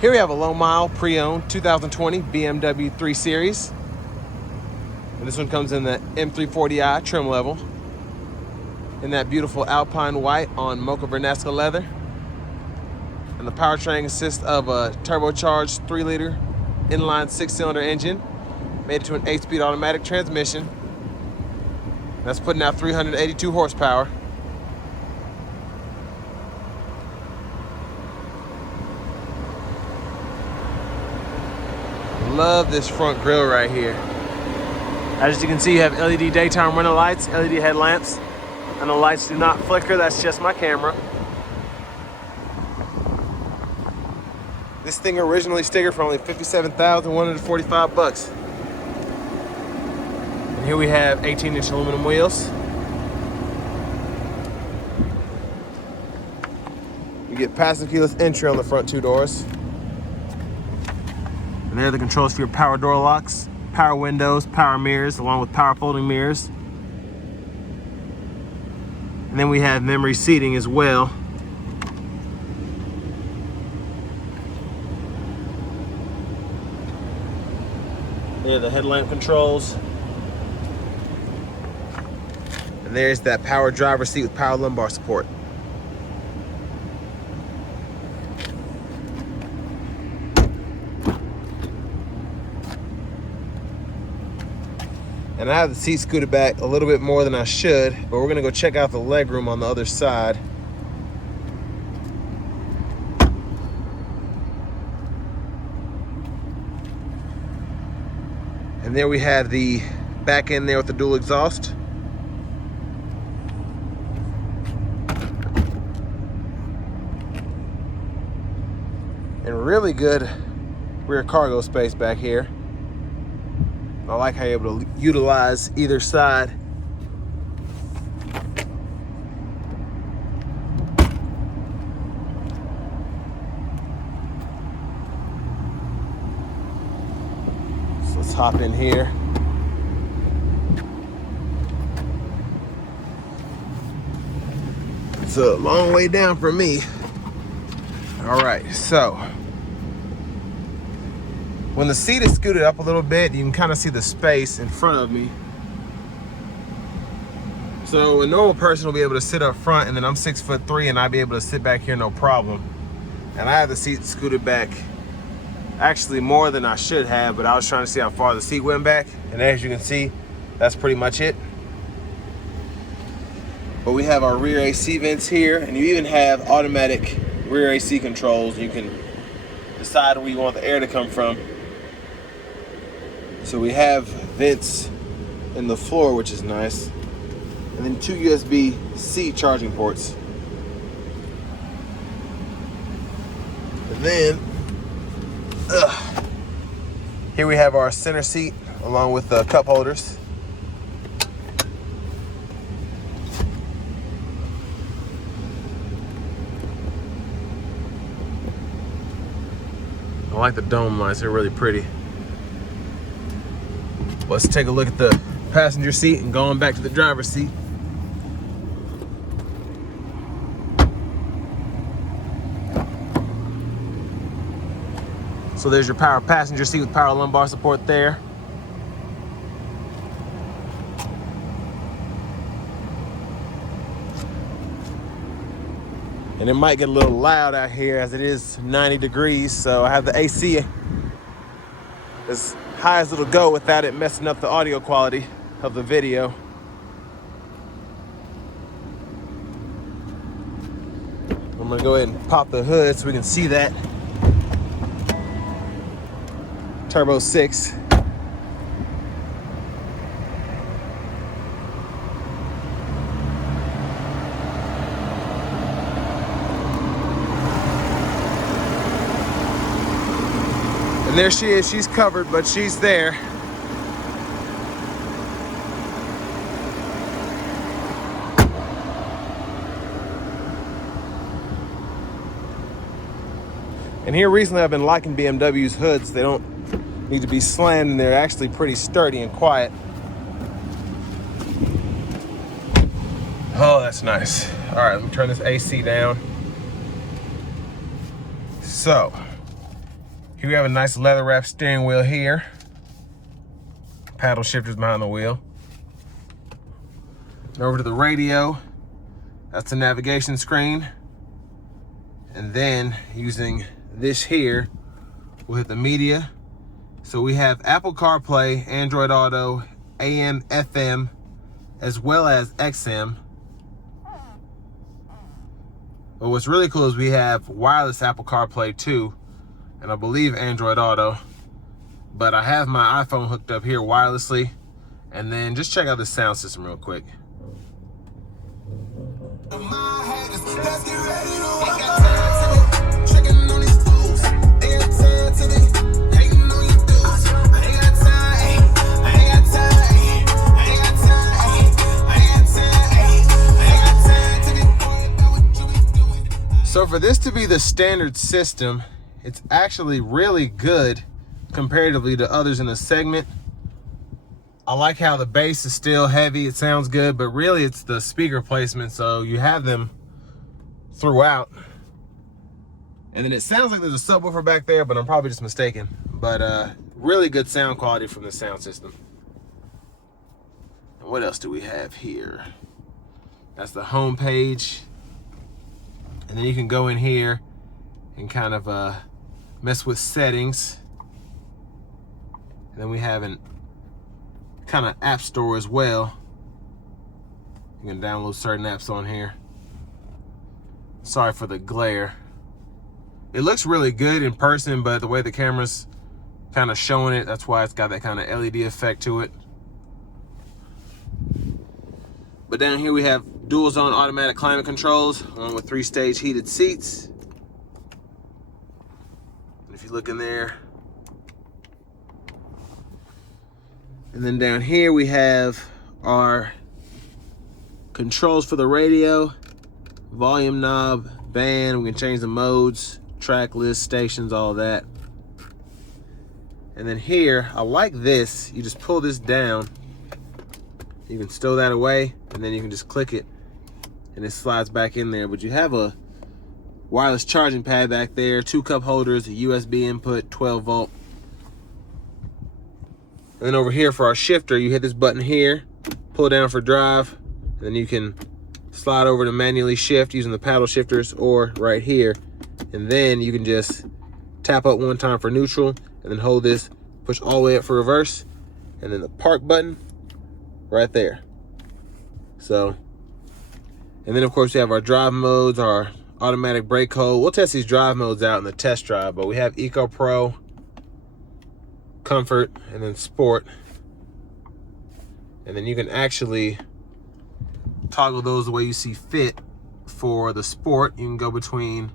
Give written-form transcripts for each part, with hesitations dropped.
Here we have a low mile pre-owned 2020 BMW 3 Series. And this one comes in the M340i trim level in that beautiful Alpine white on Mocha Vernesca leather. And the powertrain consists of a turbocharged 3-liter inline 6-cylinder engine made to an 8-speed automatic transmission. That's putting out 382 horsepower. Love this front grille right here. As you can see, you have LED daytime running lights, LED headlamps, and the lights do not flicker. That's just my camera. This thing originally stickered for only $57,145. And here we have 18-inch aluminum wheels. You get passive keyless entry on the front 2 doors. And there are the controls for your power door locks, power windows, power mirrors, along with power folding mirrors. And then we have memory seating as well. There are the headlamp controls. And there's that power driver seat with power lumbar support. And I have the seat scooted back a little bit more than I should, but we're gonna go check out the legroom on the other side. And there we have the back end there with the dual exhaust. And really good rear cargo space back here. I like how you're able to utilize either side. So let's hop in here. It's a long way down for me. All right, so when the seat is scooted up a little bit, you can kind of see the space in front of me. So a normal person will be able to sit up front, and then I'm 6'3" and I'd be able to sit back here no problem. And I have the seat scooted back actually more than I should have, but I was trying to see how far the seat went back. And as you can see, that's pretty much it. But we have our rear AC vents here, and you even have automatic rear AC controls. You can decide where you want the air to come from. So we have vents in the floor, which is nice. And then 2 USB-C charging ports. And then, here we have our center seat along with the cup holders. I like the dome lights, they're really pretty. Let's take a look at the passenger seat and going back to the driver's seat. So there's your power passenger seat with power lumbar support there. And it might get a little loud out here as it is 90 degrees, so I have the AC as high as it'll go without it messing up the audio quality of the video. I'm gonna go ahead and pop the hood so we can see that. Turbo 6. And there she is, she's covered, but she's there. And here recently I've been liking BMW's hoods. They don't need to be slammed, and they're actually pretty sturdy and quiet. Oh, that's nice. All right, let me turn this AC down. So, Here we have a nice leather wrap steering wheel here. Paddle shifters behind the wheel. And over to the radio. That's the navigation screen. And then using this here, we'll hit the media. So we have Apple CarPlay, Android Auto, AM, FM, as well as XM. But what's really cool is we have wireless Apple CarPlay too, and I believe Android Auto. But I have my iPhone hooked up here wirelessly. And then just check out this sound system real quick. So for this to be the standard system, it's actually really good comparatively to others in the segment. I like how the bass is still heavy, it sounds good, but really it's the speaker placement, so you have them throughout. And then it sounds like there's a subwoofer back there, but I'm probably just mistaken. But really good sound quality from the sound system. And what else do we have here? That's the home page. And then you can go in here and kind of mess with settings. And then we have an kind of app store as well. You can download certain apps on here. Sorry for the glare. It looks really good in person, but the way the camera's kind of showing it, that's why it's got that kind of LED effect to it. But down here we have dual zone automatic climate controls, along with 3-stage heated seats. And if you look in there. And then down here we have our controls for the radio, volume knob, band, we can change the modes, track list, stations, all that. And then here, I like this, you just pull this down, you can stow that away, and then you can just click it, and it slides back in there. But you have a wireless charging pad back there, 2 cup holders, a USB input, 12 volt. And then over here for our shifter, you hit this button here, pull down for drive, and then you can slide over to manually shift using the paddle shifters, or right here. And then you can just tap up one time for neutral, and then hold this, push all the way up for reverse, and then the park button right there. So, and then of course we have our drive modes, our automatic brake hold. We'll test these drive modes out in the test drive, but we have Eco Pro, Comfort, and then Sport. And then you can actually toggle those the way you see fit. For the Sport, you can go between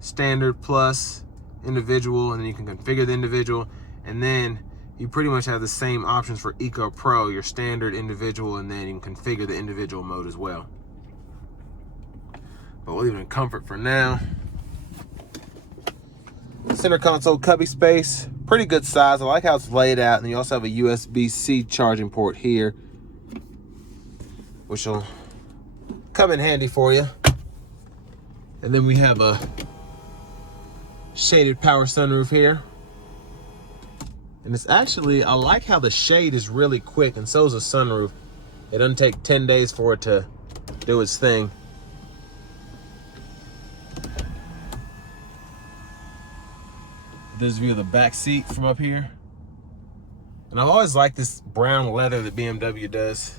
standard, plus, individual, and then you can configure the individual. And then you pretty much have the same options for Eco Pro, your standard, individual, and then you can configure the individual mode as well. But we'll leave it in Comfort for now. Center console cubby space, pretty good size. I like how it's laid out. And you also have a USB-C charging port here, which will come in handy for you. And then we have a shaded power sunroof here. And it's actually, I like how the shade is really quick, and so is the sunroof. It doesn't take 10 days for it to do its thing. This view of the back seat from up here. And I've always liked this brown leather that BMW does.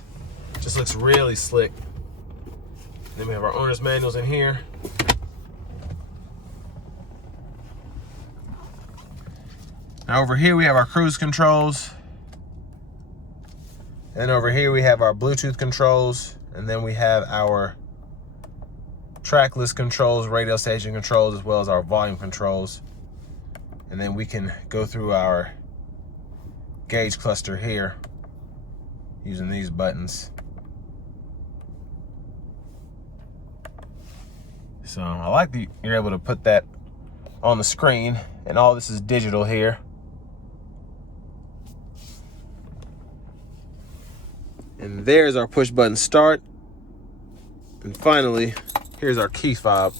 It just looks really slick. And then we have our owner's manuals in here. Now over here we have our cruise controls. And over here we have our Bluetooth controls. And then we have our track list controls, radio station controls, as well as our volume controls. And then we can go through our gauge cluster here using these buttons. So I like that you're able to put that on the screen, and all this is digital here. And there's our push button start. And finally, here's our key fob.